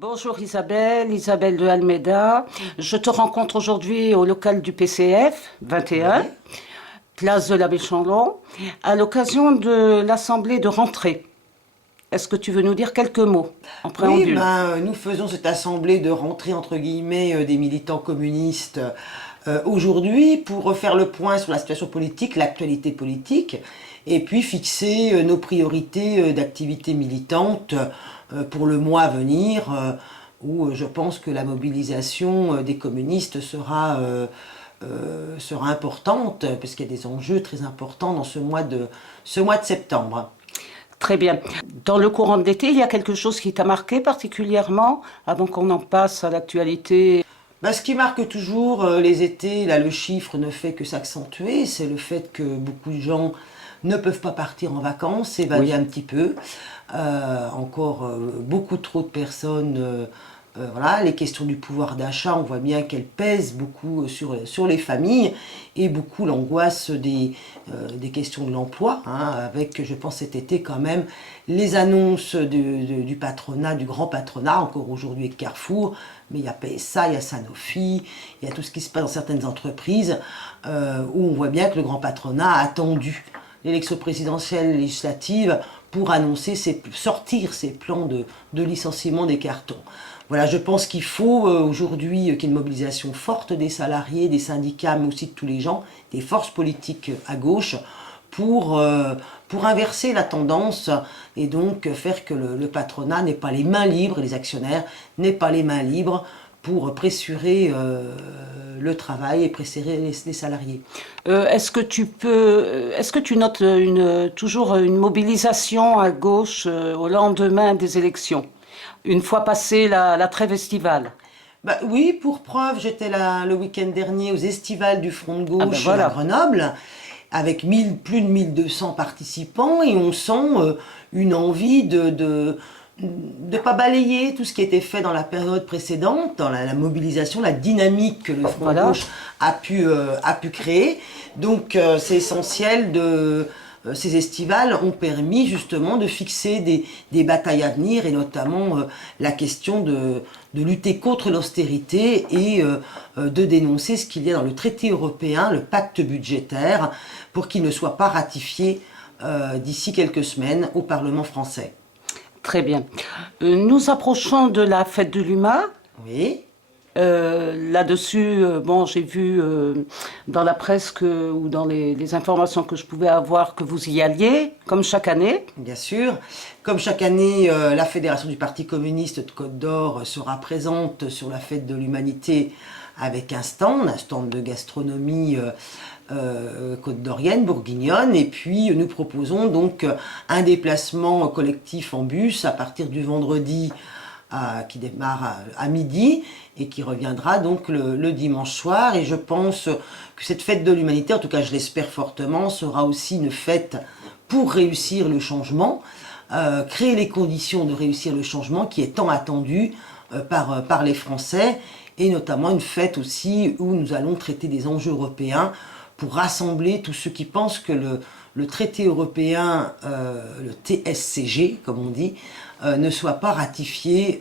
Bonjour Isabelle, Isabelle de Almeida. Je te rencontre aujourd'hui au local du PCF 21, Oui. place de l'abbé Chanlon, à l'occasion de l'assemblée de rentrée. Est-ce que tu veux nous dire quelques mots en Oui, préambule? nous faisons cette assemblée de rentrée entre guillemets des militants communistes aujourd'hui pour refaire le point sur la situation politique, l'actualité politique, et puis fixer nos priorités d'activité militante pour le mois à venir, où je pense que la mobilisation des communistes sera importante, parce qu'il y a des enjeux très importants dans ce mois de septembre. Très bien. Dans le courant de l'été, il y a quelque chose qui t'a marqué particulièrement avant qu'on en passe à l'actualité? Ce qui marque toujours les étés, là le chiffre ne fait que s'accentuer, c'est le fait que beaucoup de gens ne peuvent pas partir en vacances, s'évader Oui. un petit peu. Encore beaucoup trop de personnes, voilà, les questions du pouvoir d'achat, on voit bien qu'elles pèsent beaucoup sur les familles et beaucoup l'angoisse des questions de l'emploi, hein, avec, je pense, cet été quand même, les annonces du patronat, du grand patronat, encore aujourd'hui avec Carrefour, mais il y a PSA, il y a Sanofi, il y a tout ce qui se passe dans certaines entreprises, où on voit bien que le grand patronat a attendu l'élection présidentielle législative pour annoncer sortir ses plans de licenciement des cartons. Voilà, je pense qu'il faut aujourd'hui qu'il y ait une mobilisation forte des salariés, des syndicats, mais aussi de tous les gens, des forces politiques à gauche, pour inverser la tendance et donc faire que le patronat n'ait pas les mains libres, les actionnaires n'aient pas les mains libres pour pressurer le travail et pressurer les salariés. Est-ce que tu notes toujours une mobilisation à gauche au lendemain des élections, une fois passée la trêve estivale? Oui, pour preuve, j'étais là le week-end dernier aux Estivales du Front de Ah ben Gauche à voilà. Grenoble, avec plus de 1200 participants, et on sent une envie de pas balayer tout ce qui était fait dans la période précédente, dans la mobilisation, la dynamique que le Front de Voilà. Gauche a pu créer. Donc c'est essentiel ces estivales ont permis justement de fixer des batailles à venir, et notamment la question de lutter contre l'austérité et de dénoncer ce qu'il y a dans le traité européen, le pacte budgétaire, pour qu'il ne soit pas ratifié d'ici quelques semaines au Parlement français. Très bien. Nous approchons de la fête de l'UMA. Oui, Là-dessus, bon, j'ai vu dans la presse ou dans les informations que je pouvais avoir que vous y alliez, comme chaque année. bien sûr. Comme chaque année, la Fédération du Parti communiste de Côte d'Or sera présente sur la fête de l'humanité avec un stand de gastronomie côte-d'orienne, bourguignonne, et puis nous proposons donc un déplacement collectif en bus à partir du vendredi qui démarre à midi et qui reviendra donc le dimanche soir. Et je pense que cette fête de l'humanité, en tout cas je l'espère fortement, sera aussi une fête pour réussir le changement, créer les conditions de réussir le changement qui est tant attendu par les Français, et notamment une fête aussi où nous allons traiter des enjeux européens pour rassembler tous ceux qui pensent que le traité européen, le TSCG comme on dit, ne soit pas ratifié.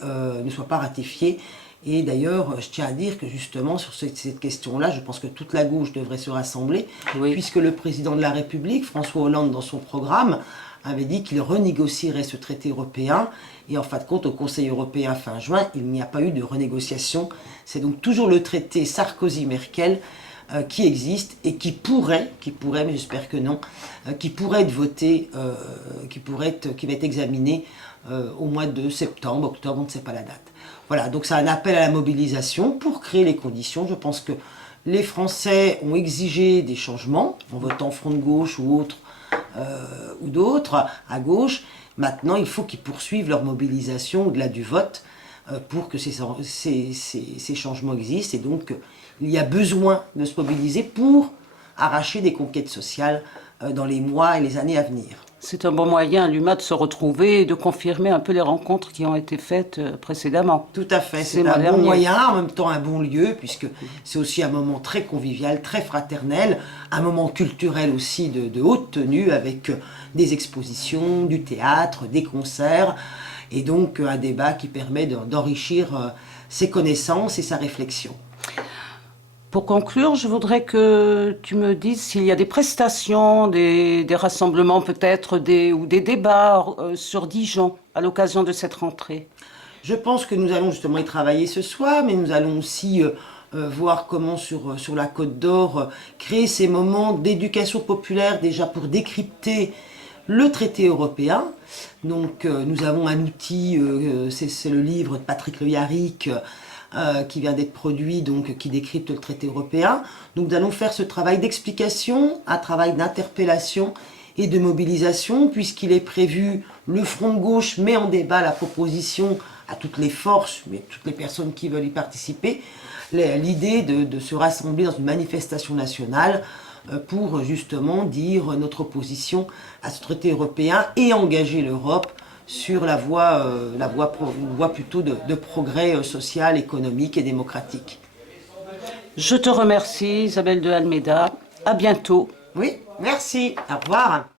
Et d'ailleurs, je tiens à dire que justement sur cette question-là, je pense que toute la gauche devrait se rassembler, Oui. puisque le président de la République, François Hollande, dans son programme, avait dit qu'il renégocierait ce traité européen. Et en fin de compte, au Conseil européen fin juin, il n'y a pas eu de renégociation. C'est donc toujours le traité Sarkozy-Merkel qui existe et qui pourrait, mais j'espère que non, qui pourrait être voté, qui va être examiné au mois de septembre, octobre, on ne sait pas la date. Voilà, donc c'est un appel à la mobilisation pour créer les conditions. Je pense que les Français ont exigé des changements en votant Front de gauche ou autre, ou d'autres à gauche. Maintenant, il faut qu'ils poursuivent leur mobilisation au-delà du vote pour que ces changements existent. Et donc, il y a besoin de se mobiliser pour arracher des conquêtes sociales dans les mois et les années à venir. C'est un bon moyen, l'UMA, de se retrouver et de confirmer un peu les rencontres qui ont été faites précédemment. Tout à fait, Ces c'est mois un bon derniers. moyen, en même temps un bon lieu, puisque c'est aussi un moment très convivial, très fraternel, un moment culturel aussi de haute tenue, avec des expositions, du théâtre, des concerts. et donc un débat qui permet d'enrichir ses connaissances et sa réflexion. Pour conclure, je voudrais que tu me dises s'il y a des prestations, des rassemblements peut-être, ou des débats sur Dijon à l'occasion de cette rentrée. Je pense que nous allons justement y travailler ce soir, mais nous allons aussi voir comment sur la Côte d'Or créer ces moments d'éducation populaire déjà pour décrypter le traité européen. Donc nous avons un outil, c'est le livre de Patrick Le Yarrick qui vient d'être produit, donc qui décrypte le traité européen. Donc nous allons faire ce travail d'explication, un travail d'interpellation et de mobilisation, puisqu'il est prévu, le Front de gauche met en débat la proposition à toutes les forces, mais toutes les personnes qui veulent y participer, l'idée de se rassembler dans une manifestation nationale pour justement dire notre opposition à ce traité européen et engager l'Europe sur la voie plutôt de progrès social, économique et démocratique. Je te remercie, Isabelle de Almeida. À bientôt. Oui, merci. Au revoir.